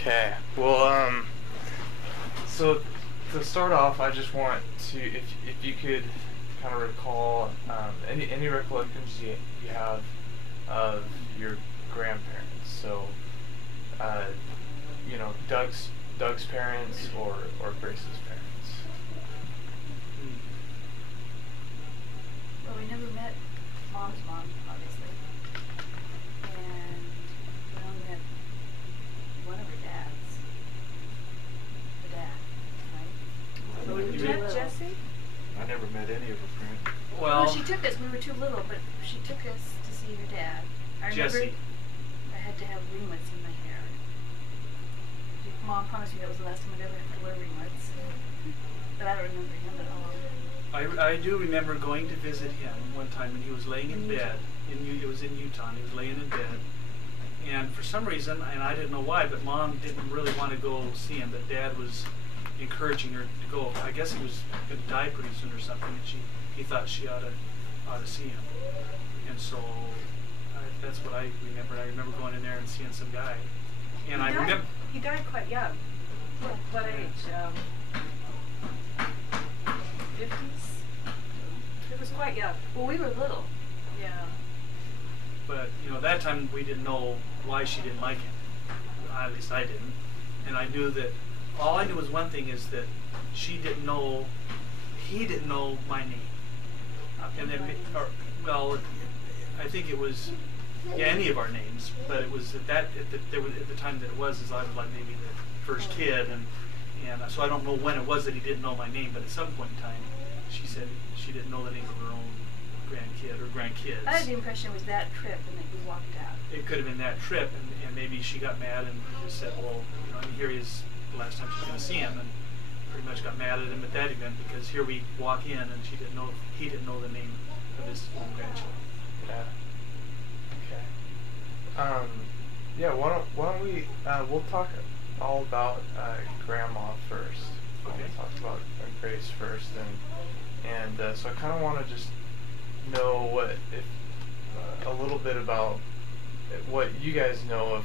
Okay. Well, so to start off, I just want to, if you could kind of recall any recollections you have of your grandparents. So, Doug's parents or Grace's parents. Well, we never met Mom's mom, obviously, and we only met one of her dads. The dad, right? So you met Jessie? I never met any of her parents. Well, she took us. We were too little, but she took us to see her dad. I remember Jessie. I had to have ringlets in my hair. Mom promised me that was the last time I'd ever have to wear ringlets. But I don't remember him at all. I do remember going to visit him one time when he was laying in bed. It was in Utah. And he was laying in bed. And for some reason, and I didn't know why, but Mom didn't really want to go see him. But Dad was encouraging her to go. I guess he was going to die pretty soon or something, and he thought she ought to see him. And so that's what I remember. I remember going in there and seeing some guy. And I remember he died quite young. What age? 50s? It was quite young. Well, we were little. Yeah. But that time we didn't know why she didn't like him. At least I didn't. And I knew that all I knew was one thing, is that he didn't know my name. And then, I think it was any of our names, but it was at the time that it was, as I was like maybe the first kid, and so I don't know when it was that he didn't know my name, but at some point in time, she said she didn't know the name of her own grandkid or grandkids. I had the impression it was that trip and that we walked out. It could have been that trip, and maybe she got mad and just said, well, and here he is the last time she's going to see him, and pretty much got mad at him at that event, because here we walk in and he didn't know the name of his own grandchildren. Yeah. Okay. Yeah. Why don't we? We'll talk all about Grandma first. Okay. We'll talk about Grace first, and so I kind of want to just know a little bit about what you guys know of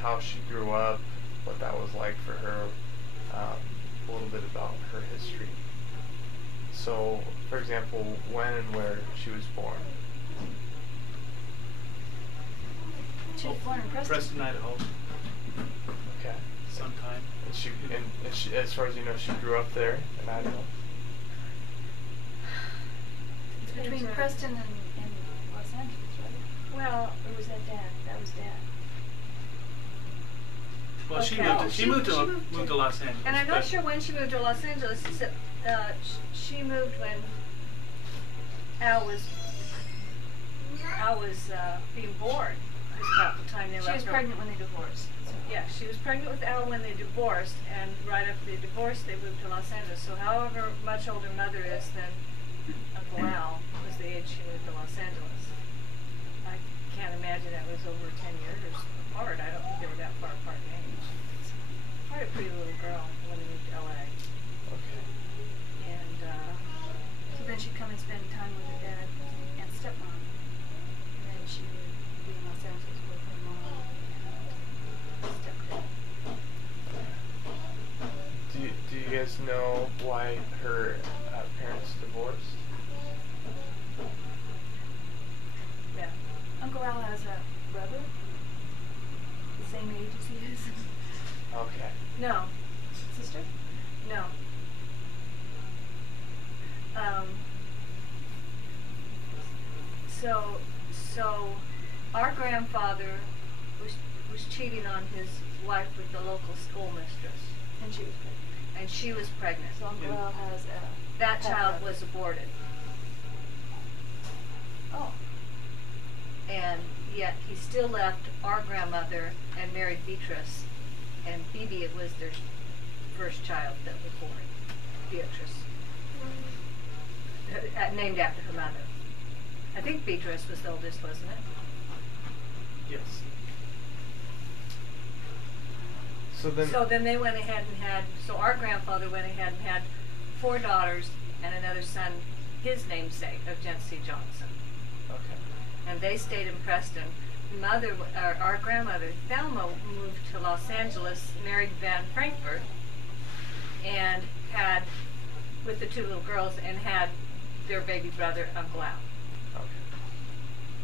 how she grew up, what that was like for her, a little bit about her history. So, for example, when and where she was born. She was born in Preston, Idaho. Okay. Sometime. And she, as far as you know, she grew up there in Idaho. It's between Preston and Los Angeles, right? Well, or was that Dad? That was Dad. Well, okay. she moved to Los Angeles. And I'm not sure when she moved to Los Angeles. She moved when Al was being born. Was about the time they left. She was pregnant when they divorced. So. Yeah, she was pregnant with Al when they divorced, and right after they divorced, they moved to Los Angeles. So however much older Mother is than Uncle Al was the age she moved to Los Angeles. I can't imagine that was over 10 years apart. I don't think they were that far apart in age. Probably a pretty little girl when they moved to LA. Okay. And so then she'd come and spend time with her dad and stepmom. And then she would be in Los Angeles with her mom and stepdad. Do you guys know why her parents divorced? yeah. Uncle Al has a brother, the same age as he is. Okay. No. Sister? No. So our grandfather was cheating on his wife with the local schoolmistress, And she was pregnant. and she was pregnant. So Uncle Al has a... That child half-brother. was aborted, Oh. and yet he still left our grandmother and married Beatrice, and Phoebe, it was their first child that was born, Beatrice, named after her mother. I think Beatrice was the oldest, wasn't it? Yes. So then they went ahead and so our grandfather went ahead and had 4 daughters and another son, his namesake, of Jen C. Johnson. Okay. And they stayed in Preston. mother, or our grandmother, Thelma, moved to Los Angeles, married Van Frankfurt, and had, with the two little girls, and had their baby brother, Uncle Al. Okay.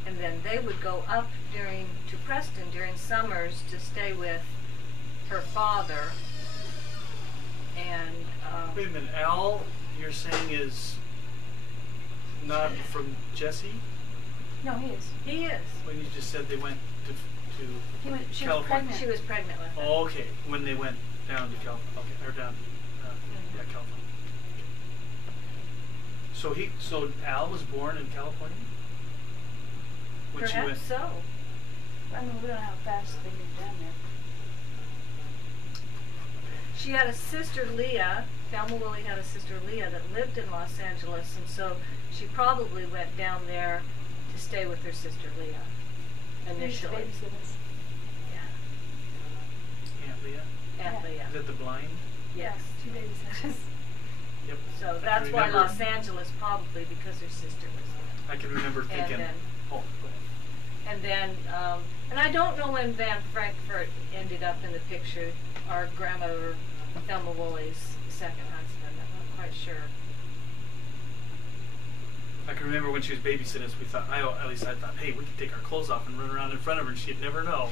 And then they would go up to Preston during summers to stay with her father. And Wait a minute, Al, you're saying is not from Jesse? No, he is. he is. When you just said they went to She was California. pregnant. She was pregnant with him. Oh, okay. When they went down to California. Okay, or down. Yeah, California. So Al was born in California. When she went. Perhaps so. I mean, we don't know how fast they moved down there. She had a sister, Leah. Thelma Willie had a sister, Leah, that lived in Los Angeles, and so she probably went down there to stay with her sister, Leah, initially. Babysitters. Yeah. Aunt Leah. Aunt Yeah. Leah. Is that the blind? Yes. 2 babysitters. Yep. So I that's can why remember- Los Angeles, probably because her sister was there. I can remember thinking. then- Oh, go ahead. And then, and I don't know when Van Frankfurt ended up in the picture, our grandmother, Thelma Willie's second husband. I'm not quite sure. I can remember when she was babysitting us, we thought, at least I thought, hey, we could take our clothes off and run around in front of her and she'd never know.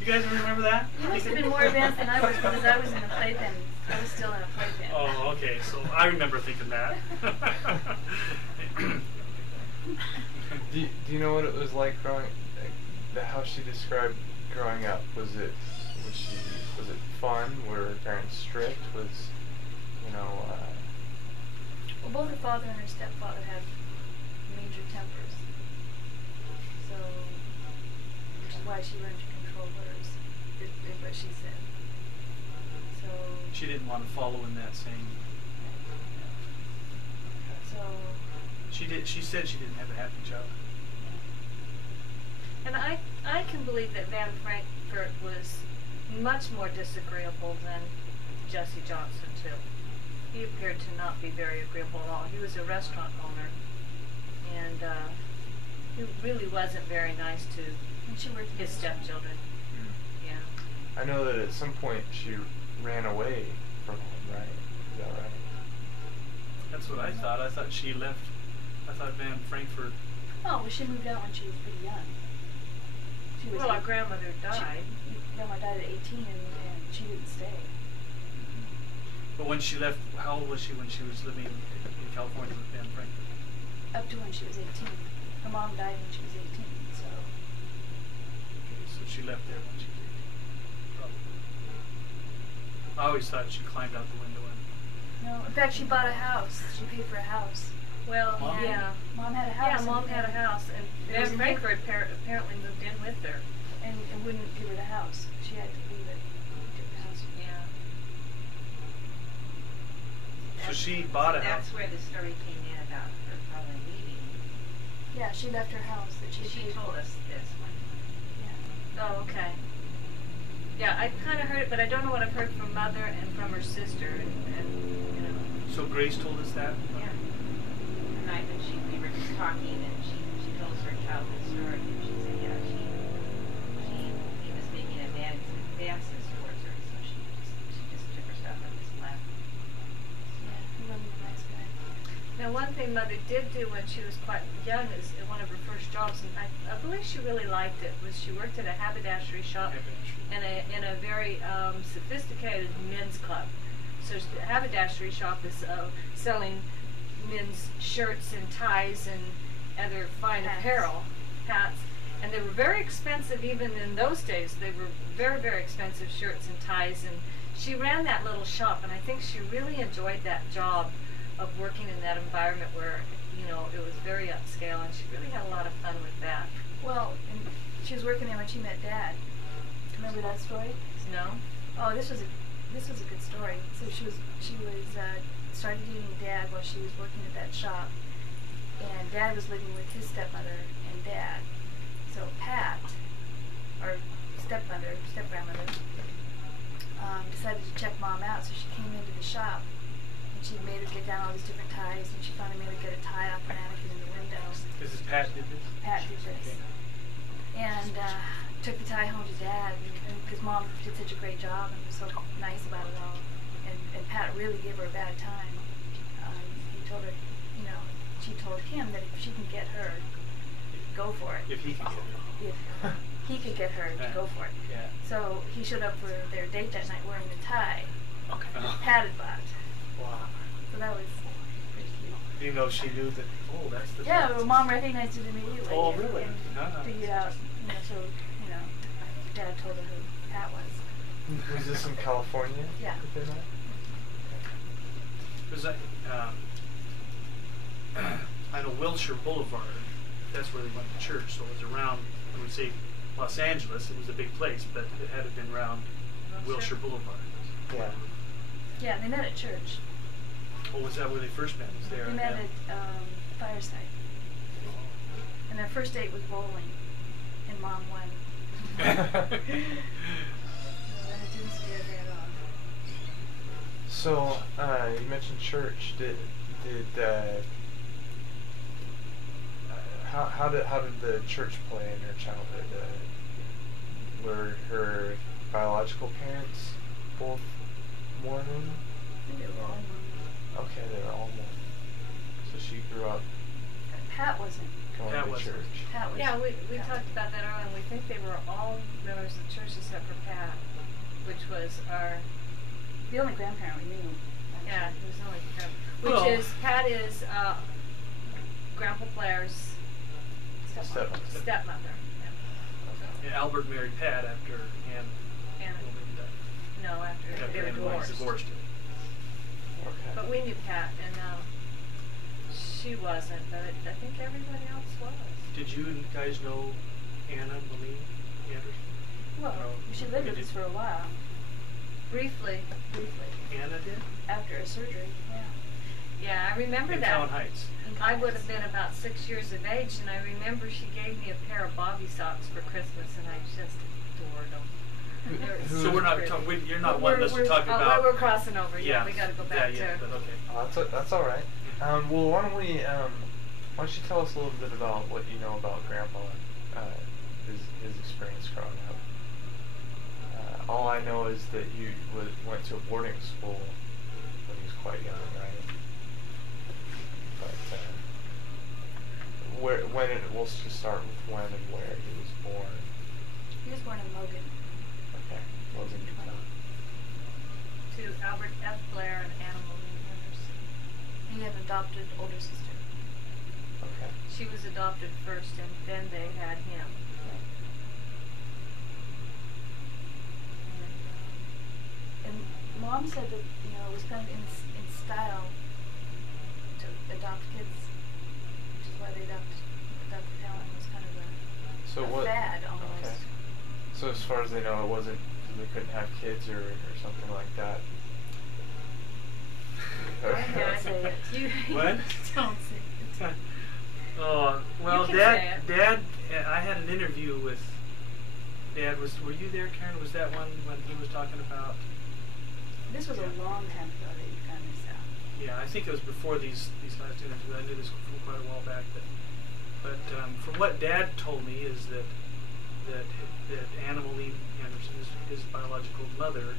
You guys remember that? You must have been more advanced than I was because I was in a playpen. I was still in a playpen. Oh, okay. So I remember thinking that. Do you know what it was like growing? How she described growing up? Was it fun? Were her parents strict? Was Well, both her father and her stepfather have major tempers. So, which is why she learned to control hers, is what she said. So, She didn't want to follow in that same. so She said she didn't have a happy childhood. And I can believe that Van Frankfurt was much more disagreeable than Jesse Johnson, too. He appeared to not be very agreeable at all. He was a restaurant owner, and he really wasn't very nice to and she worked in his the restaurant. stepchildren. Yeah. I know that at some point she ran away from him, right? Is that right? That's what I thought. I thought she left. I thought Van Frankfurt. Oh, well, she moved out when she was pretty young. She was Well, our grandmother died. Grandma died at 18, and she didn't stay. But when she left, how old was she when she was living in California with Van Frankfurt? Up to when she was 18. Her mom died when she was 18, so. Okay, so she left there when she was 18. Probably. I always thought she climbed out the window and. No, in fact, she bought a house. She paid for a house. Well, Mom? yeah. Mom had a house. Yeah, Mom had a house, and It was Van in Frankfurt apparently moved in with her. And wouldn't give her the house. She had to leave it. Took the house. Yeah. So she bought a house. That's where the story came in about her probably leaving. Yeah, she left her house that she She paid told for. us this one. Yeah. Oh, okay. Yeah, I kind of heard it, but I don't know what I've heard from Mother and from her sister, and you know. So Grace told us that. Yeah. The night that we were just talking and she told us her childhood story and she said, yeah, he was making advances towards her, so she just took her stuff and just left. Yeah, he wasn't a nice guy. Now, one thing Mother did do when she was quite young is one of her first jobs, and I believe she really liked it, was she worked at a haberdashery shop in a very sophisticated men's club. So the haberdashery shop is selling men's shirts and ties and other fine Hats. apparel, hats, and they were very expensive even in those days. They were very, very expensive shirts and ties, and she ran that little shop, and I think she really enjoyed that job of working in that environment where, you know, it was very upscale, and she really had a lot of fun with that. Well, and she was working there when she met Dad. Remember that story? No? Oh, this was a good story. So she was started dating Dad while she was working at that shop, and Dad was living with his stepmother and Dad. So Pat, our step-grandmother, decided to check Mom out. So she came into the shop, and she made her get down all these different ties, and she finally made her get a tie off a mannequin in the window. This is Pat did this. Pat did this. Okay. and took the tie home to Dad, because Mom did such a great job and was so nice about it all. And Pat really gave her a bad time. He told her, you know, she told him that if she can get her, go for it. If he can get her. If he could get her to go for it. Yeah. So he showed up for their date that night wearing the tie Okay. that Pat had bought. Wow. So that was pretty cute. Do you know she knew that? Oh, that's the. Yeah, well, Mom recognized it immediately. Oh, and- really? And Ah. figured out, you know, so, you know, Dad told her who Pat was. Was this in California? Yeah. that they met? Because I know Wilshire Boulevard, that's where they went to church, so it was around, I would say Los Angeles, it was a big place, but it had to have been around Wilshire Boulevard. Yeah. Yeah, they met at church. Oh, was that where they first met? Was there? They met at Fireside. And their first date was bowling, and Mom won. And it didn't scare Dad off. So, you mentioned church. Did how did the church play in her childhood? Were her biological parents both Mormon? I think they were all Mormon. Okay, they were all Mormon. So she grew up Pat wasn't. going Pat to wasn't. church. Pat was. Yeah, we Pat. talked about that earlier, and we think they were all members of the church except for Pat, which was our, The only grandparent we knew. actually. yeah, he was only, Well- which is, Pat is Grandpa Blair's Stepmother. stepmother. Yeah, Albert married Pat after Anne. And, no, after they were Anne divorced. divorced him. Okay. But we knew Pat, and she wasn't, but I think everybody else was. Did you guys know Anna Malie Anderson? Well, No. she lived with us for a while, Briefly. Anna did? after a surgery. Yeah. Yeah, I remember In that. Town Heights. I would have been about 6 years of age, and I remember she gave me a pair of bobby socks for Christmas, and I just adored them. So we're not talking. You're not wanting us to talk about. We're crossing over. Yeah, we got to go back yeah, to. but okay. That's all right. Well, why don't you tell us a little bit about what you know about Grandpa, his experience growing up. All I know is that you went to a boarding school when he was quite young, right? But we'll just start with when and where he was born. He was born in Logan. Okay, Logan, Utah. To Albert F. Blair and Anna Malie Anderson. He had an adopted older sister. Okay. She was adopted first, and then they had him. And Mom said that, you know, it was kind of in style to adopt kids, which is why they adopted Helen. It was kind of a fad almost. Okay. So as far as they know, it wasn't they couldn't have kids or something like that. Don't say it. What? Don't say it. Oh, well, You can say Dad, I had an interview with Dad. Were you there, Karen? Was that one when he was talking about? This was a long time ago that you found this out. Yeah, I think it was before these last interviews. I knew this from quite a while back, but from what Dad told me is that Anna Malie Anderson, his biological mother,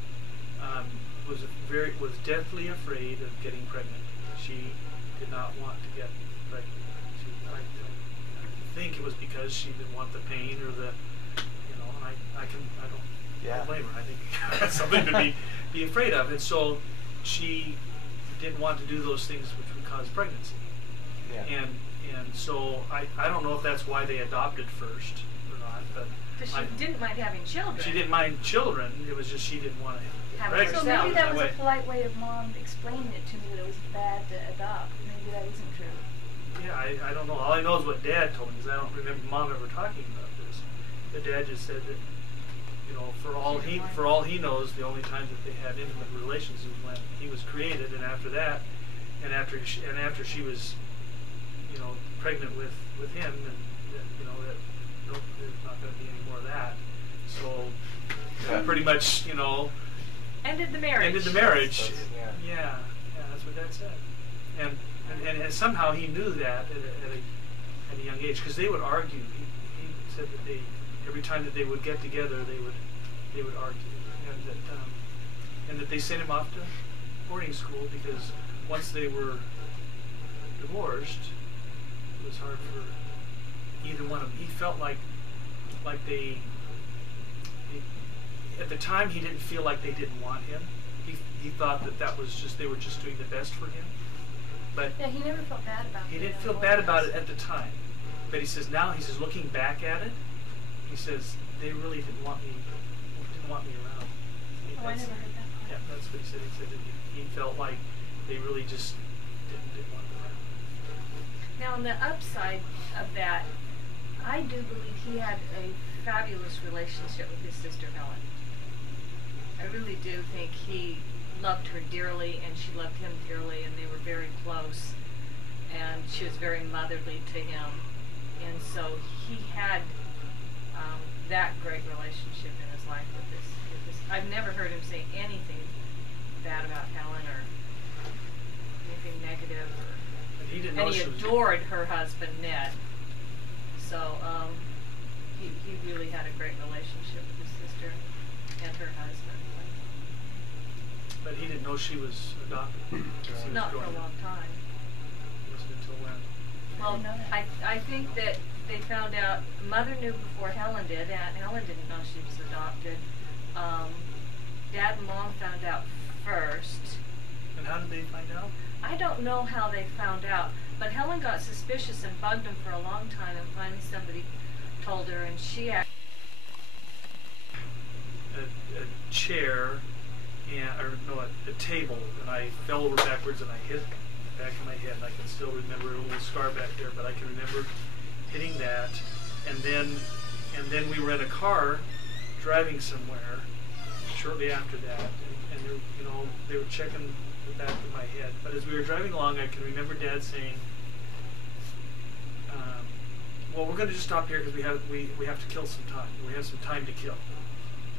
was deathly afraid of getting pregnant. She did not want to get pregnant. I think it was because she didn't want the pain or the, you know, and I don't blame her. I think that's something to be afraid of, and so she didn't want to do those things which would cause pregnancy. Yeah. And so I don't know if that's why they adopted first or not, but Because she didn't mind having children. she didn't mind children. It was just she didn't want to Have pregnant. So herself. maybe that was way. a polite way of Mom explaining it to me that it was bad to adopt. Maybe that isn't true. Yeah, I don't know. All I know is what Dad told me, because I don't remember Mom ever talking about this. But Dad just said that, you know, for all he knows, the only time that they had intimate relations was when he was created, and after that, and after she was, you know, pregnant with him, and you know that nope, there's not going to be any more of that. So pretty much, you know, Ended the marriage. ended the marriage. Yeah. Yeah, that's what Dad said. And somehow he knew that at a young age, because they would argue. He said that every time that they would get together, they would argue, and that they sent him off to boarding school because once they were divorced, it was hard for either one of them. He felt like they at the time he didn't feel like they didn't want him. He thought that was just they were just doing the best for him. But yeah, he never felt bad about it. He didn't feel bad about it at the time. But he says looking back at it, he says they really didn't want me around. Oh, I never heard that part. Yeah, that's what he said. He said that he felt like they really just didn't want him around. Now, on the upside of that, I do believe he had a fabulous relationship with his sister Helen. I really do think he loved her dearly, and she loved him dearly, and they were very close. And she was very motherly to him, and so he had that great relationship in his life with this. I've never heard him say anything bad about Helen or anything negative. But he didn't know And he she was adored her husband Ned. So he really had a great relationship with his sister and her husband. But he didn't know she was adopted. Because he was Not for growing a up. long time. It wasn't until when. Well, know that. I think that they found out, Mother knew before Helen did, and Helen didn't know she was adopted. Dad and Mom found out first. And how did they find out? I don't know how they found out, but Helen got suspicious and bugged them for a long time, and finally somebody told her, and she actually... A chair, a table, and I fell over backwards and I hit the back of my head, and I can still remember a little scar back there, but I can remember hitting that, and then we were in a car driving somewhere shortly after that, and they were checking the back of my head. But as we were driving along, I can remember Dad saying, well, we're going to just stop here because we have to kill some time. We have some time to kill.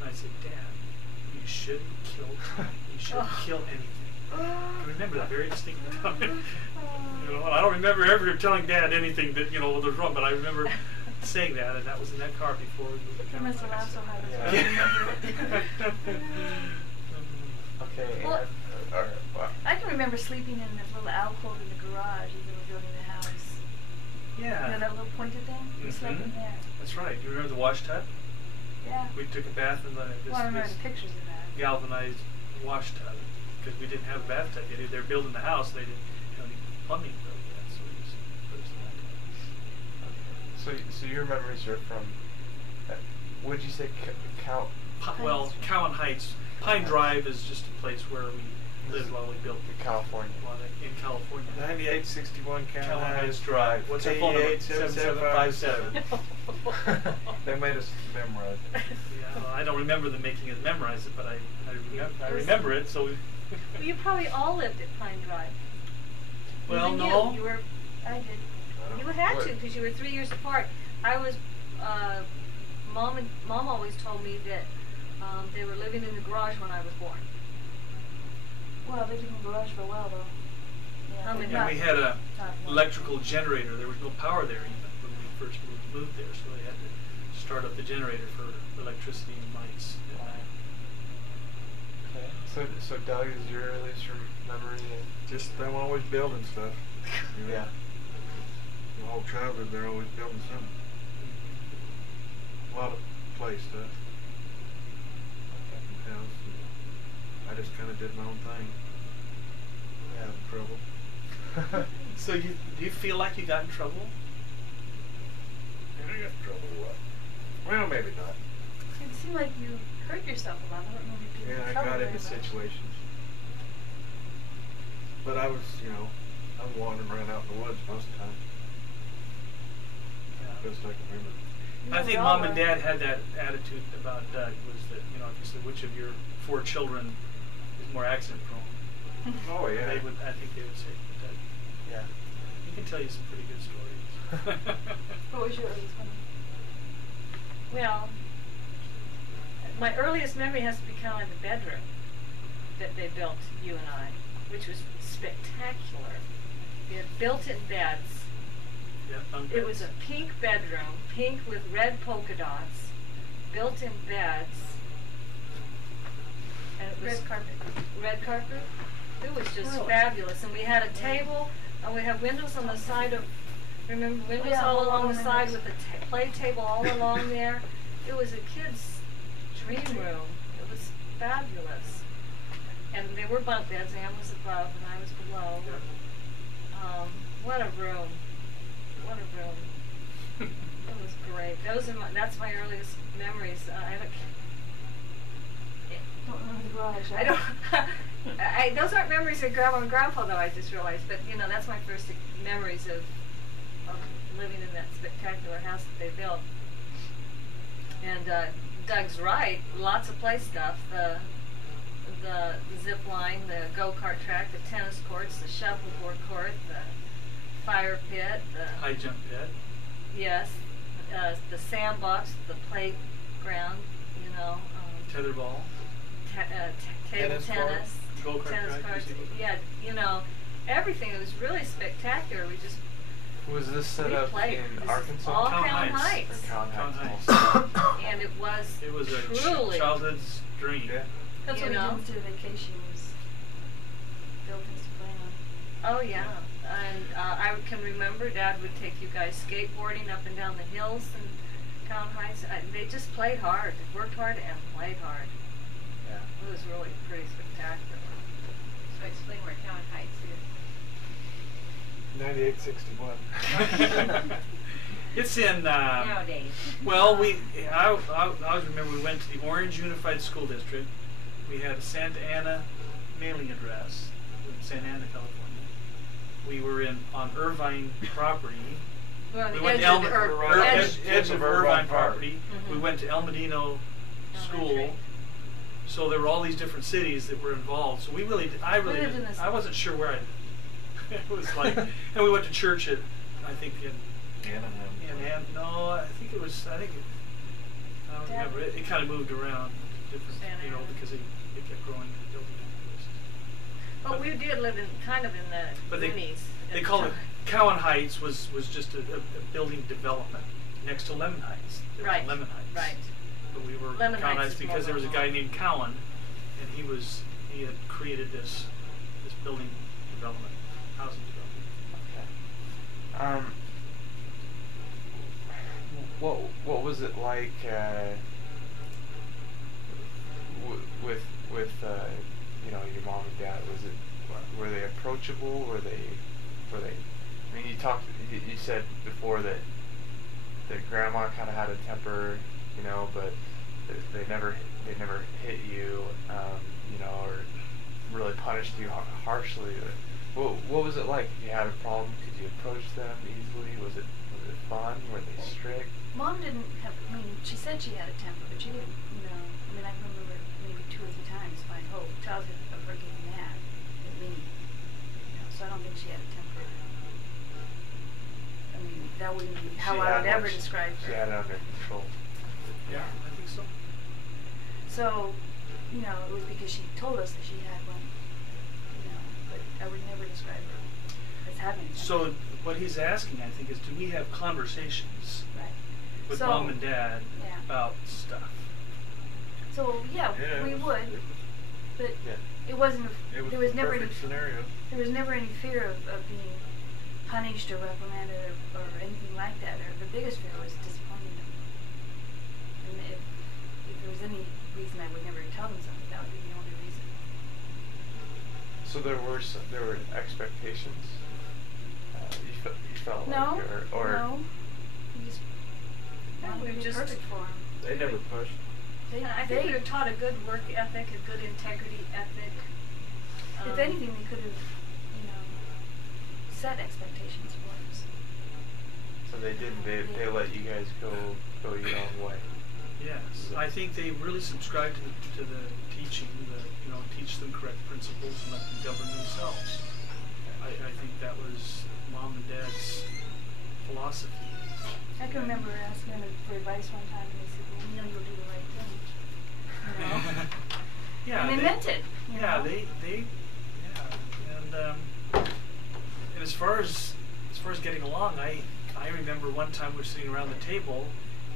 And I said, Dad, you shouldn't kill anything. I remember that very distinctly. I don't remember ever telling Dad anything that was wrong, but I remember saying that, and that was in that car before we moved to You must have laughed so hard. Yeah. Okay. Well, Wow. I can remember sleeping in the little alcove in the garage as they were building the house. Yeah. You know that little pointed thing? We slept in there. That's right. You remember the wash tub? Yeah. We took a bath in Well, I remember the pictures of that. galvanized wash tub because we didn't have a bathtub yet. They were building the house. They didn't have any plumbing built yet, so we just put us in that tub. Okay. So your memories are from, would you say Cow? Well, Cowan Heights. Pine Drive is just a place where we lived while we built California. in California. 9861 Cowan Cowan Heights Heights Drive. What's our phone number? 887757. They made us memorize it. Yeah, well, I don't remember them making us memorize it, but I remember it. So. Well, you probably all lived at Pine Drive. Well, Even no. You were. I did. You had What? to because you were 3 years apart. I was. Mom always told me that they were living in the garage when I was born. Well, they didn't garage for a while, though. Yeah, I mean, And we had a not long. electrical generator. There was no power there even when we first moved there, so they had to start up the generator for electricity and lights. Okay. So Doug, is your earliest memory? Just them always building stuff. Yeah. The whole childhood, they're always building something. A lot of play stuff. And house. And I just kind of did my own thing. Yeah. Got in trouble. So do you feel like you got in trouble? I got in trouble what? Well, maybe not. It seemed like you hurt yourself a lot. I don't remember you Yeah, I trouble got very into much. situations. But I was, I was wandering around out in the woods most of the time. Yeah. Best I can remember. I think we Mom all and were. Dad had that attitude about Doug, was that, if you said which of your 4 children is more accident prone, Oh, yeah. I think they would say Doug. Yeah. He can tell you some pretty good stories. What was your earliest one? Well, my earliest memory has to be kind of like the bedroom that they built, you and I, which was spectacular. We had built-in beds. Yeah, bunk It was beds. a pink bedroom, pink with red polka dots, built-in beds. And it was Red carpet. red carpet. It was just Really? fabulous. And we had a table, and we had windows on the side of, remember, windows Yeah, all all along the windows. side with a play table all along there. It was a kid's dream room. It was fabulous. And there were bunk beds. Ann was above and I was below. What a room. What a room. It was great. That's my earliest memories. I Don't remember the garage. I don't. Those aren't memories of Grandma and Grandpa, though. I just realized. But that's my first memories of living in that spectacular house that they built. And Doug's right. Lots of play stuff. The zip line, the go-kart track, the tennis courts, the shuffleboard court, the fire pit, the High jump pit. yes, the sandbox, the playground. Tetherball. Table Tennis tennis, court, go-kart tennis track, carts. you Yeah, everything. It was really spectacular. We just Was this set we up played. in This is Arkansas? all Count Count Heights. Heights. Or Count Count Heights Heights. also? And it was It was a truly childhood's dream. Yeah. That's you what we know. did instead of vacation was buildings to play on. Oh yeah, and I can remember Dad would take you guys skateboarding up and down the hills in Count Heights. They just played hard, they worked hard and played hard. Yeah. It was really pretty spectacular. So explain where Town Heights is. 9861. It's in. Nowadays. Well, I always remember we went to the Orange Unified School District. We had a Santa Ana mailing address in Santa Ana, California. We were on Irvine property. We're on We the went edge to of the edge of Irvine property. Mhm. We went to El Medino School. Elementary. So there were all these different cities that were involved. So I lived in this- I wasn't sure where it was like, and we went to church at, I think no, I think it was, I don't Dad- remember. It kind of moved around different, Santa Ana. because it kept growing and building different places. But we did live in the But boonies. they call it, Cowan Heights was just a building development next to Lemon Heights. There was Right, Lemon Heights. right. But we were Lemon Cowan Heights Heights is more because there was a guy normal. named Cowan, and he had created this building development, housing development. Okay. What was it like with your mom and dad? Were they approachable? Were they? I mean, you said before that grandma kind of had a temper, but they never hit you, or really punished you harshly. What was it like? If you had a problem, could you approach them easily? Was it fun? Were they strict? Mom didn't have, she said she had a temper, but she didn't, I can remember maybe 2 or 3 times my whole childhood of her getting mad at me. So I don't think she had a temper. That wouldn't be how I would ever describe her. She had it under control. Yeah, I think so. So, it was because she told us that she had one, but I would never describe her as having a temper. So what he's asking, I think, is do we have conversations Right. with So, mom and dad yeah. about stuff? So, yeah, we would, but Yeah. it wasn't, It was there was the never any, perfect scenario. there was never any fear of being punished or reprimanded or anything like that. The biggest fear was disappointing them. And if there was any reason I would never tell them something, that would be the only reason. So there were expectations. You felt No, like, or no. We just wanted to be just- perfect for them. They never pushed. I think we were taught a good work ethic, a good integrity ethic. If anything, they could have, set expectations for us. so they didn't. They let you guys go your own way. Yes, I think they really subscribe to the teaching, teach them correct principles and let them govern themselves. I think that was mom and dad's philosophy. I can remember asking them for advice one time, and they said, "Well, Neil, you'll do the right thing." Yeah, And they meant it. Yeah, and as far as getting along, I remember one time we were sitting around the table,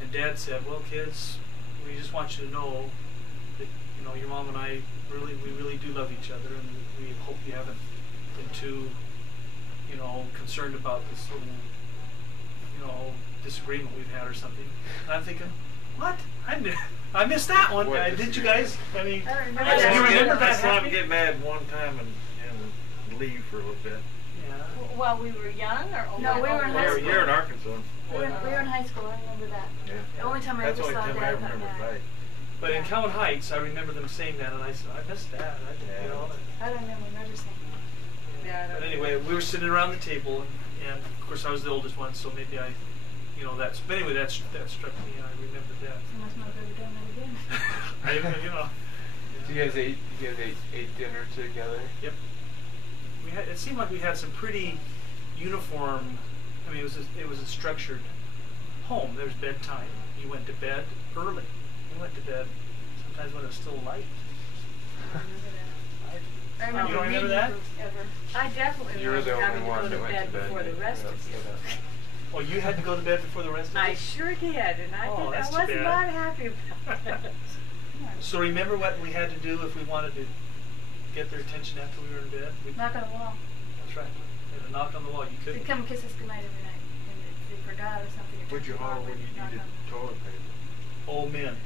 and Dad said, "Well, kids, we just want you to know that, you know, your mom and I we really do love each other, and we hope you haven't been too, you know, concerned about this little, you know, disagreement we've had or something. And I'm thinking, what? I missed that one. What Did you guys? I mean, I remember do that. you remember I that saw him happening? get mad one time and leave for a little bit. Yeah. While we were young, or No, we were in high school. You're in Arkansas. We were in high school. I remember that. Yeah. The only time I That's ever the saw only time I Dad ever got remember mad. fight. But in Yeah. Calhoun Heights, I remember them saying that, and I said, I missed that. You know. I don't remember saying that. Yeah, I don't But anyway, we were sitting around the table, and of course I was the oldest one, so maybe I, you know, that's. But anyway, that struck me. I remembered that. So must not have ever done that again. You know. So you guys ate dinner together? Yep. We had. It seemed like we had some pretty uniform. I mean, it was a structured home. There was bedtime. You went to bed early. We went to bed sometimes when it was still light. I remember You don't remember reading that? books ever. I definitely You were the remember having only to one go that to went bed to bed. before the rest of you. Oh, you had to go to bed before the rest of us? I sure did, and I Oh, that's too was bad. not happy about it. So remember what we had to do if we wanted to get their attention after we were in bed? Knock on the wall. That's right. We had to knock on the wall. You They'd couldn't. come kiss us goodnight every night. And if they forgot or something. or Would you took the holler ball, when you we'd knock needed on- toilet paper? Old men.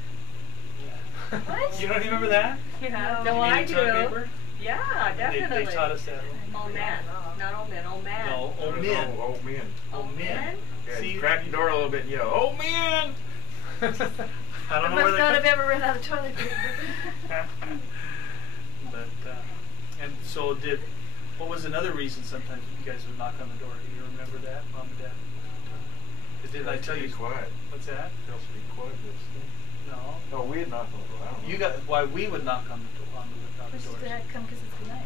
Yeah. What? You don't remember that? Yeah, No, no, You I needed do. toilet paper? Yeah, definitely. They taught us that. Old man, not old men, old man. No, old Those men. Old men. Old men? Yeah, See? you crack your door a little bit and yell, "Oh man!" I don't know I where must they not have come. ever run out of toilet paper. But and so what was another reason sometimes you guys would knock on the door? Do you remember that, Mom and Dad? 'Cause didn't I tell you? Be quiet. What's that? Tell us to be quiet. No. No, we had knocked on the door. I don't know. You got why we would knock on the Just doors. to come kiss us goodnight.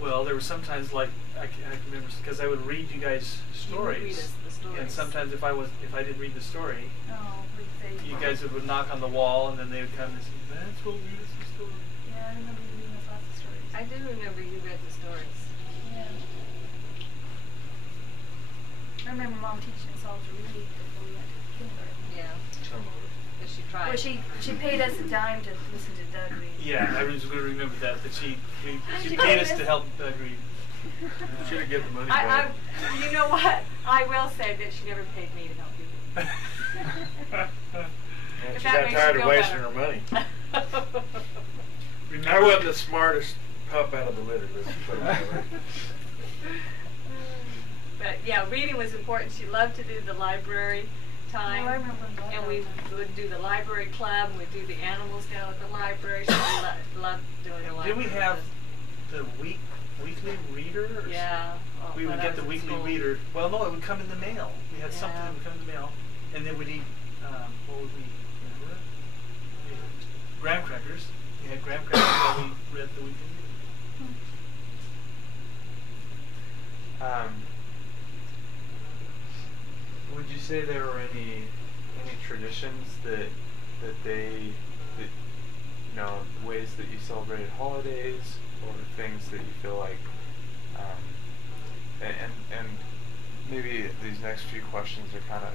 Well, there were sometimes like I can remember because I would read you guys You would stories. read us the stories. And sometimes if I didn't read the story, Oh, we'd say. you guys would knock on the wall and then they would come and say, "That's what read us the story." Yeah, I remember you reading us lots of stories. I do remember you read the stories. Yeah. I remember Mom teaching us all to read before we went to kindergarten. Yeah, Some of it. but she tried. Well, she paid us a dime to listen to Doug read. Yeah, I was going to remember that she She paid paid us us. to help Doug read. Should have given the money I, back. you know what? I will say that she never paid me to help you read. And If she that got makes tired you of feel wasting better. her money. Remember, I wasn't the smartest pup out of the litter. Let's put it that way. But yeah, reading was important. She loved to do the library time. Oh, I remember that. And we would do the library club, and we'd do the animals down at the library. She loved doing the library. did we have the weekly reader? Or Yeah. Oh, we would when I get the was in weekly school. reader. Well, no, it would come in the mail. We had something Yeah. that would come in the mail, and then we'd eat. What would we eat? Remember? We ate graham crackers. We had graham crackers while we read the weekly reader. Would you say there were any traditions that you know, ways that you celebrated holidays or things that you feel like and maybe these next few questions are kind of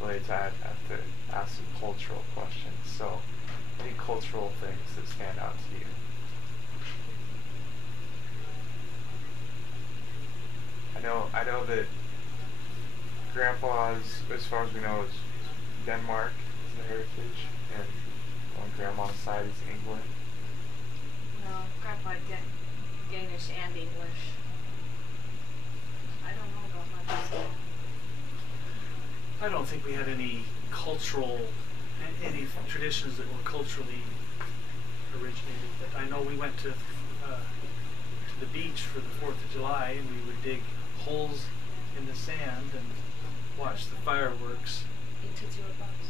related to I have to ask some cultural questions. So any cultural things that stand out to you? I know that Grandpa's, as far as we know, is Denmark is the heritage, and on Grandma's side is England. No, Grandpa Danish and English. I don't know about my husband. I don't think we had any traditions that were culturally originated. But I know we went to the beach for the 4th of July, and we would dig holes in the sand and watch the fireworks. Eat Tootsie Roll Pops.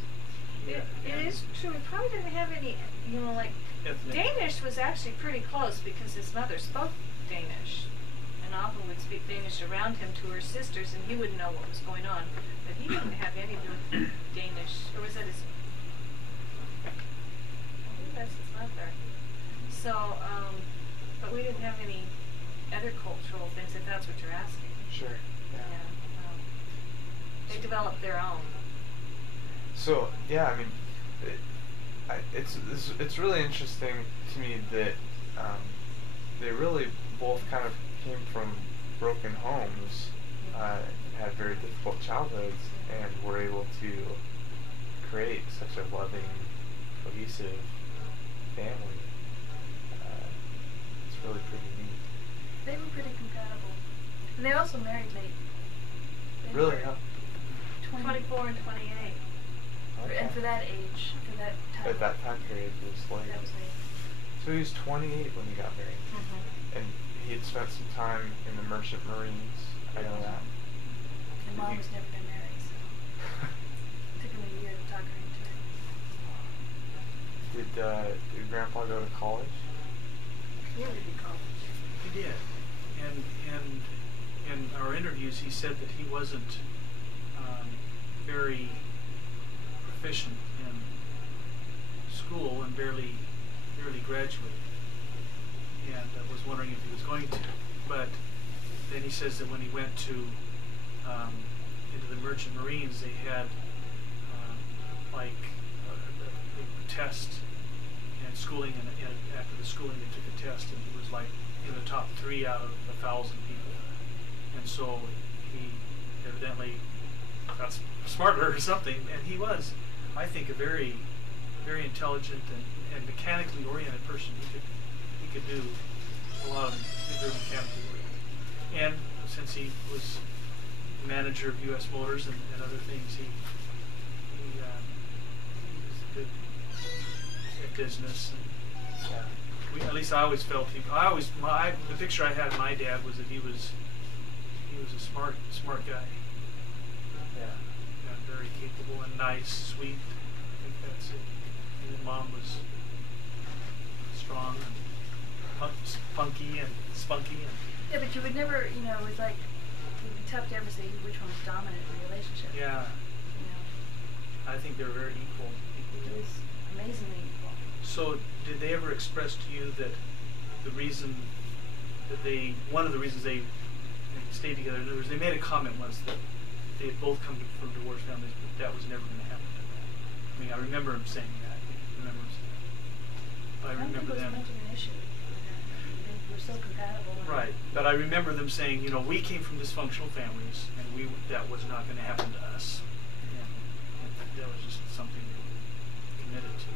It is true. We probably didn't have any, like Ethnic. Danish was actually pretty close because his mother spoke Danish, and often would speak Danish around him to her sisters, and he wouldn't know what was going on. But he didn't have any real Danish, or was that his? I think that's his mother. So, but we didn't have any other cultural things, if that's what you're asking. Sure. Yeah. They developed their own. So yeah, I mean, it's really interesting to me that they really both kind of came from broken homes, and had very difficult childhoods, and were able to create such a loving, cohesive family. It's really pretty neat. They were pretty compatible. And they also married late. They Really? were Huh? 24 and 28. Okay. And for that age, for that time. At that time period, it was late. That was late. So he was 28 when he got married. And he had spent some time in the Merchant Marines. I know that. And Mom was never been married, so it took him a year to talk her into it. Did Grandpa go to college? He went to college. He did, and in our interviews, he said that he wasn't very proficient in school and barely graduated, and was wondering if he was going to. But then he says that when he went to into the Merchant Marines, they had like a test and schooling, and after the schooling they took a test, and he was like in the top 3 out of 1,000 people, and so he evidently got smarter or something, and he was, I think, a very intelligent and mechanically oriented person. He could do a lot of very mechanically oriented, and since he was manager of U.S. Motors and other things, he was good at business. And at least I always felt the picture I had of my dad was that he was a smart guy. And very capable and nice, sweet. I think that's it. And his mom was strong and funky and spunky. And Yeah, but you would never, it was like, it would be tough to ever say which one was dominant in the relationship. yeah, I think they were very equal. It was amazingly equal. So, did they ever express to you that one of the reasons they stayed together, in other words, they made a comment once that they had both come from divorced families, but that was never going to happen to them. I mean, I remember him saying that. I remember them. I don't think it was much of an issue with them. I mean, they were so compatible. Right, but I remember them saying, we came from dysfunctional families, and that was not going to happen to us. And that was just something they were committed to.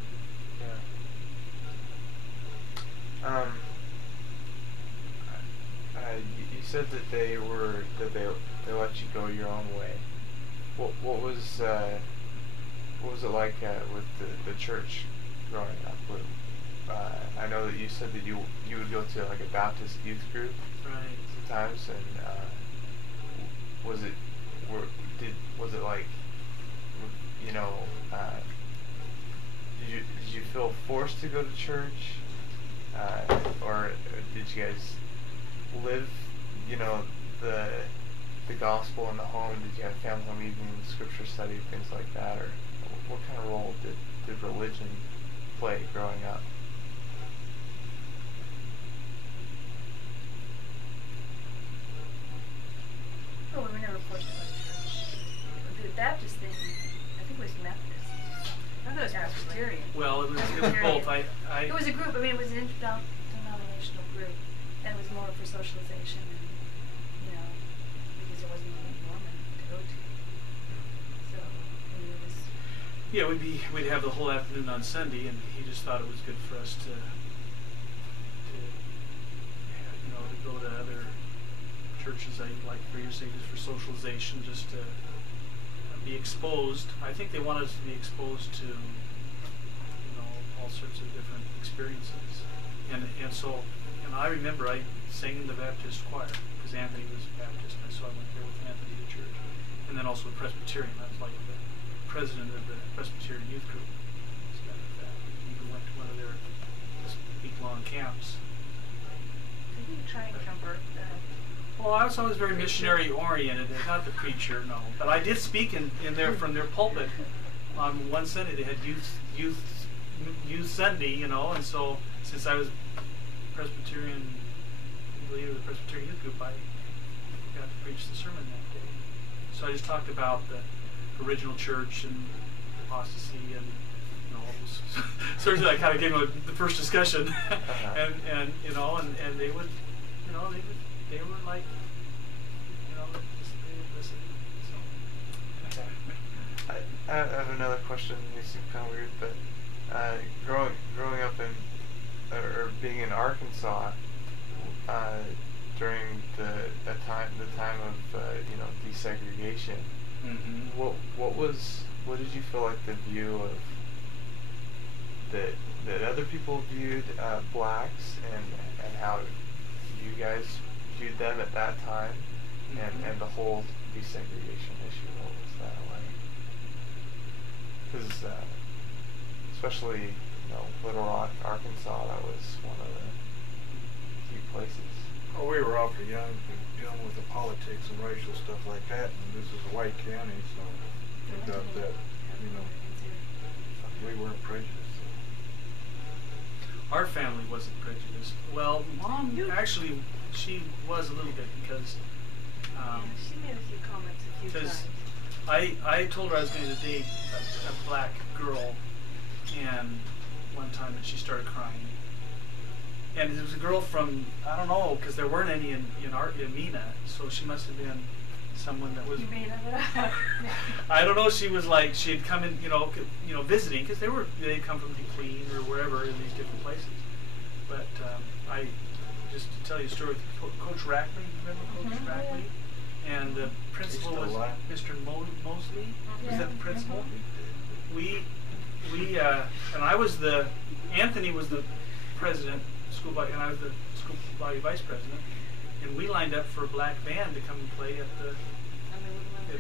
Yeah. You said that they let you go your own way. What was it like with the church growing up? I know that you said that you would go to like a Baptist youth group, Right. sometimes, and was it like, did you feel forced to go to church, or did you guys live the gospel in the home? Did you have family home evening, scripture study, things like that, or what kind of role did religion play growing up? Oh, we were never forced to go to church. The Baptist thing, I think it was Methodist. I thought it was Presbyterian. Well, it was both. It was a group. It was an interdenominational group, and it was more for socialization, and because there wasn't any Mormon to go to. So it was. Yeah, we'd have the whole afternoon on Sunday, and he just thought it was good for us to go to other churches, like for your sake, just for socialization, just to be exposed. I think they wanted us to be exposed to all sorts of different experiences, and I remember I sang in the Baptist choir because Anthony was Baptist, and so I went there with Anthony to church, and then also Presbyterian. I was like the president of the Presbyterian youth group. We even went to one of their week-long camps. Did you try and convert them? Well, I was always very missionary oriented, and not the preacher, no. But I did speak in there from their pulpit on one Sunday. They had youth Sunday, and so since I was Presbyterian leader of the Presbyterian youth group, I got to preach the sermon that day. So I just talked about the original church and apostasy and you know, certainly I kind of gave them the first discussion, and you know, and they would, you know, they were like, you know, just they would listen. So. I have another question. They seem kind of weird, but growing up in or being in Arkansas during the time of you know, desegregation, what did you feel like the view of that other people viewed blacks and how you guys viewed them at that time, and the whole desegregation issue? What was that like? Because especially, you know, Little Rock, Arkansas, that was one of the few places. Oh, we were awfully young dealing with the politics and racial stuff like that, and this is a white county, so we got that, you know, we weren't prejudiced. So. Our family wasn't prejudiced. Well, Mom actually, she was a little bit because she made a few comments a few times. I told her I was going to date a black girl, and one time, and she started crying. And it was a girl from, I don't know, because there weren't any in Mina, so she must have been someone that was. You made it up. I don't know. She was like, she had come in, you know, visiting, because they'd come from DeQueen or wherever in these different places. But I just to tell you a story with Coach Rackley. Remember Coach Rackley? Yeah. And the principal was Mr. Mosley. Was that the principal? We and I was Anthony was the president, school body, and I was the school body vice president, and we lined up for a black band to come and play at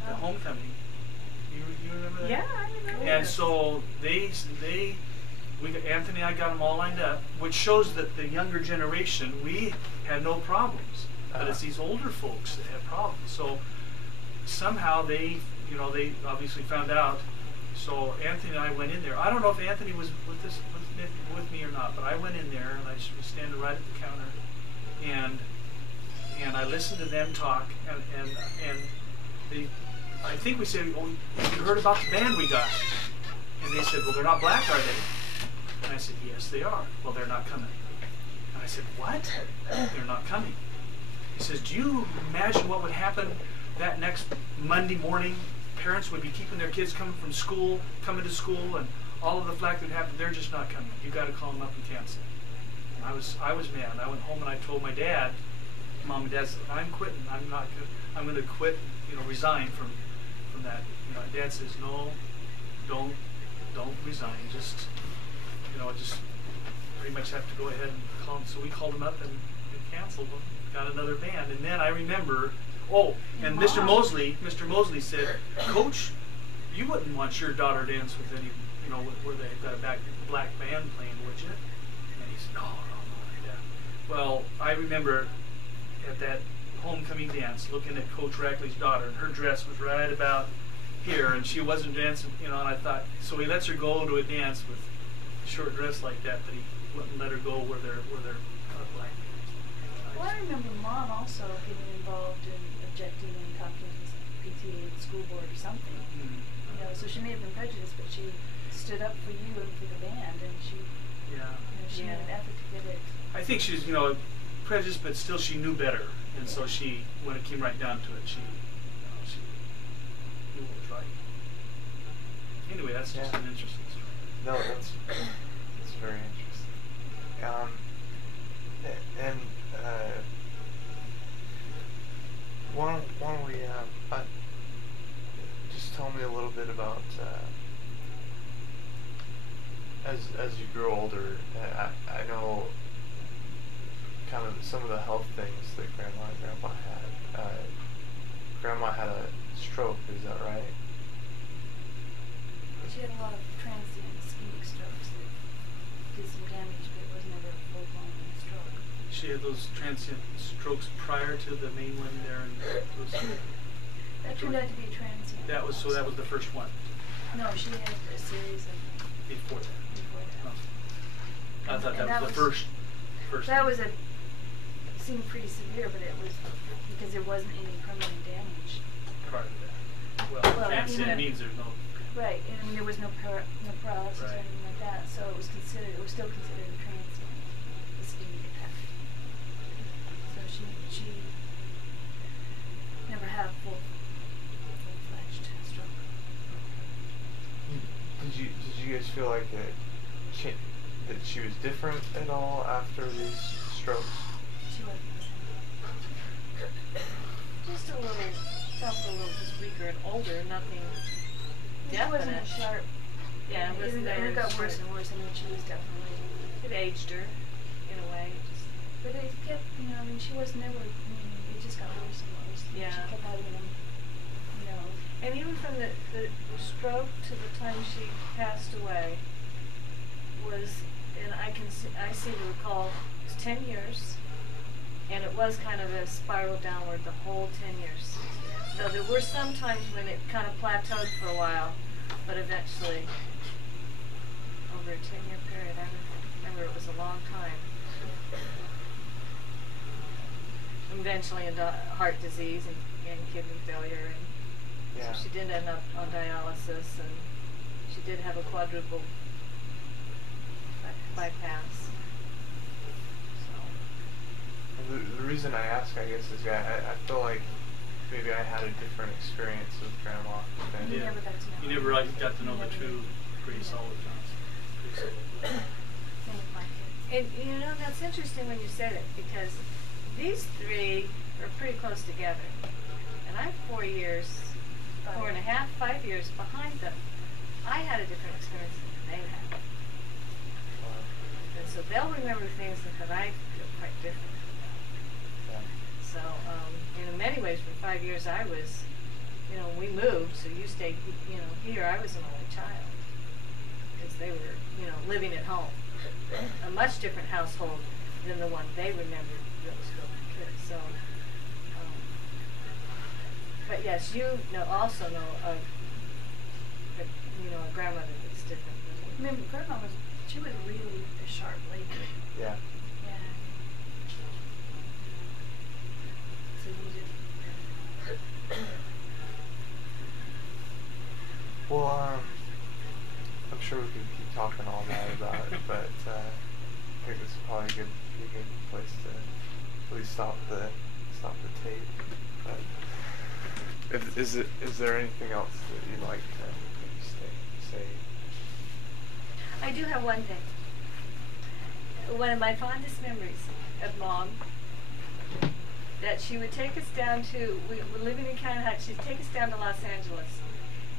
the homecoming. You remember that? Yeah, I remember. And so Anthony and I got them all lined up, which shows that the younger generation, we had no problems, but it's these older folks that had problems. So somehow they obviously found out. So Anthony and I went in there. I don't know if Anthony was with me or not, but I went in there and I was standing right at the counter, and I listened to them talk, and I think we said, "Oh, you heard about the band we got?" And they said, "Well, they're not black, are they?" And I said, "Yes, they are." "Well, they're not coming." And I said, "What? They're not coming?" He says, "Do you imagine what would happen that next Monday morning? Parents would be keeping their kids coming to school, and all of the flack that happened. They're just not coming. You got to call them up and cancel." And I was mad. I went home and I told my dad, Mom and Dad said, "I'm quitting. I'm going to quit. Resign from that." Dad says, "No, don't resign. Just pretty much have to go ahead and call them." So we called them up and canceled them. Got another band, and then I remember. Oh, and Mr. Mosley said, "Coach, you wouldn't want your daughter to dance with any, where they've got a black band playing, would you?" And he said, "No. Yeah." Well, I remember at that homecoming dance, looking at Coach Rackley's daughter, and her dress was right about here, and she wasn't dancing, and I thought, so he lets her go to a dance with a short dress like that, but he wouldn't let her go where they're black. Well, I remember Mom also getting involved in objecting and talking to the PTA, the school board, or something. So she may have been prejudiced, but she stood up for you and for the band, and she made an effort to get it. I think she was, prejudiced, but still she knew better, and so she, when it came right down to it, she knew what was right. Anyway, that's just an interesting story. No, that's very interesting. Why don't we just tell me a little bit about as you grow older. I know kind of some of the health things that Grandma and Grandpa had. Grandma had a stroke, is that right? She had a lot of transient ischemic strokes that did some damage, but it was never a full-blown stroke. She had those transient strokes prior to the main one there, and that turned out to be transient. That was the first one. No, she had a series of before that. Oh. I thought that was the first. That was seemed pretty severe, but it was because there wasn't any permanent damage prior to that. Well transient means there's no Right, and I mean there was no paralysis or Right. anything like that, so it was still considered a transient ischemic attack. So she never had a full-fledged stroke. Did you guys feel like that she was different at all after these strokes? She was. Just a little, felt a little just weaker and older, nothing She definite. wasn't a sharp. Yeah, it was and it got worse and worse. I mean, she was definitely. It aged her, in a way. Just, But it kept, I mean, she was never. I mean, it just got worse and worse. Yeah. She kept having them. and even from the stroke to the time she passed away was, and I seem to recall, it was 10 years, and it was kind of a spiral downward the whole 10 years. So there were some times when it kind of plateaued for a while, but eventually, over a 10-year period, I remember it was a long time. Eventually into heart disease and kidney failure, and Yeah. so she did end up on dialysis, and she did have a quadruple bypass. So. The reason I ask, I guess, is I feel like maybe I had a different experience with Grandma than You never got to know. You never like got to know the true Grace all the time. Same with my kids. And that's interesting when you say that, because these three are pretty close together. And I'm 4 years, 4.5, 5 years behind them. I had a different experience than they had. And so they'll remember things that I feel quite different. So, in many ways, for 5 years I was, when we moved, so you stayed, here, I was an only child. Because they were, living at home. A much different household than the one they remembered that was filled with kids. So, but yes, also know of, a grandmother that's different. I mean, Grandma she was really a sharp lady. Yeah. Yeah. So you just. Well, I'm sure we could keep talking all night about it, but I think this is probably be a good place to at least stop the tape. But is there anything else that you'd like to maybe say? I do have one thing. One of my fondest memories of Mom, that she would take us down to, we were living in Canada Hut, she'd take us down to Los Angeles.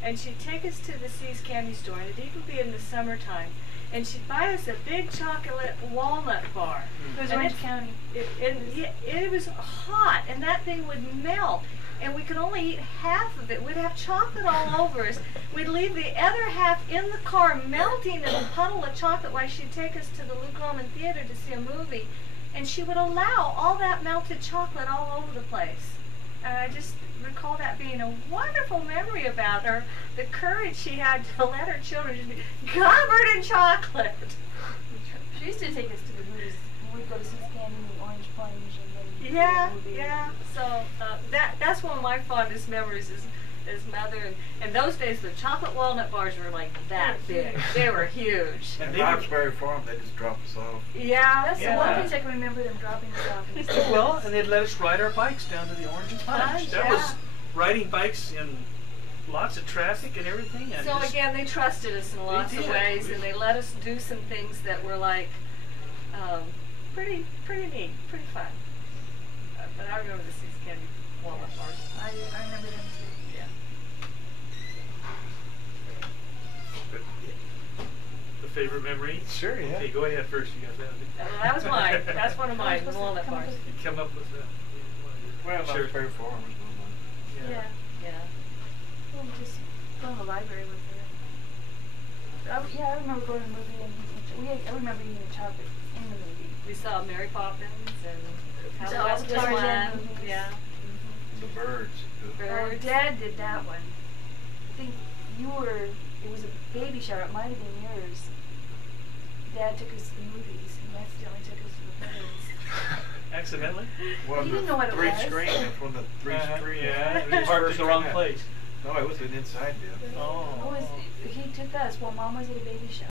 And she'd take us to the See's candy store, and it'd even be in the summertime. And she'd buy us a big chocolate walnut bar. It was And Orange County. It was hot, and that thing would melt. And we could only eat half of it. We'd have chocolate all over us. We'd leave the other half in the car melting in a puddle of chocolate while she'd take us to the Luke Roman Theater to see a movie. And she would allow all that melted chocolate all over the place. And I just recall that being a wonderful memory about her, the courage she had to let her children just be covered in chocolate. She used to take us to the movies. We'd go to See's Candy and the Orange Plunge and then Yeah, the movie. yeah. So that's one of my fondest memories is Mother. And those days the chocolate walnut bars were like that big. They were huge. And they were- Knoxbury Farm, they just drop us off. Yeah, That's yeah. the one place I can remember them dropping us off. And stuff. Well, and they'd let us ride our bikes down to the Orange Punch. Punch, That yeah. was riding bikes in lots of traffic and everything. And So just, again, they trusted us in lots of did. ways, and they let us do some things that were like pretty neat, pretty fun. But I remember the See's Candy walnut bars. I remember them too. Yeah. the favorite memory. Sure, yeah. Okay, go ahead first. You got that? Well, that was mine. That's one of mine, supposed to walnut come up bars. with- You come up with that. Well, Sure. Knoxbury Farm was one of mine. Yeah. Yeah. Well, just go to the library with her. I remember going to the movie and I remember eating chocolate in the movie. We saw Mary Poppins and How So the all West the Was Tarzan Won. movies. Yeah. The Birds. Oh, Dad did that one. I think it was a baby shower. It might have been yours. Dad took us to the movies and accidentally took us to the Birds. Accidentally? One of You didn't know the what it three was. screen, it's one of the three screen. Yeah, When we it parked first in the wrong came out. place. No, it was an inside deal. Oh. He took us while Mom was at a baby shower.